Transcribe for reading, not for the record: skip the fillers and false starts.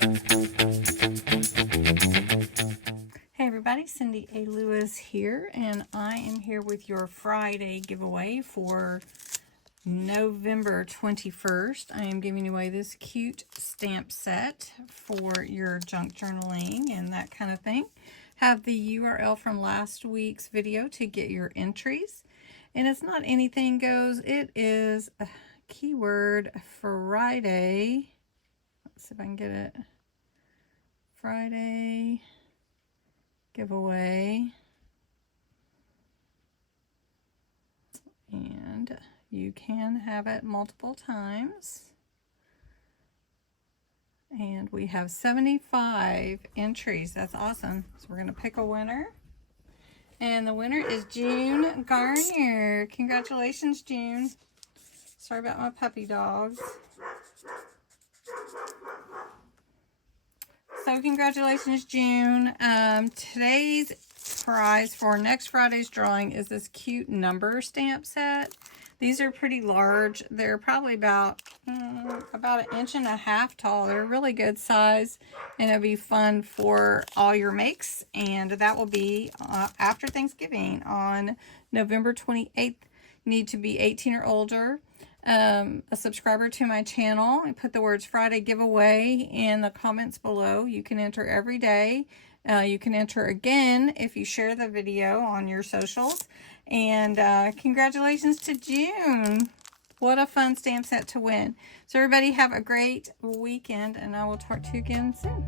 Hey everybody, CindyALewis here, and I am here with your Friday giveaway for November 21st. I am giving away this cute stamp set for your junk journaling and that kind of thing. Have the URL from last week's video to get your entries. And it's not anything goes, it is a keyword Friday. Let's see if I can get it. Friday giveaway, and you can have it multiple times, and we have 75 entries. That's awesome. So we're going to pick a winner, and the winner is June Garnier. Congratulations, June. Sorry about my puppy dogs. So congratulations, June. Today's prize for next Friday's drawing is this cute number stamp set. These are pretty large. They're probably about 1.5 inches tall. They're really good size, and it'll be fun for all your makes. And that will be after Thanksgiving on November 28th. Need to be 18 or older. A subscriber to my channel. I put the words Friday giveaway in the comments below. You can enter every day. You can enter again if you share the video on your socials. And congratulations to June. What a fun stamp set to win. So everybody have a great weekend, and I will talk to you again soon.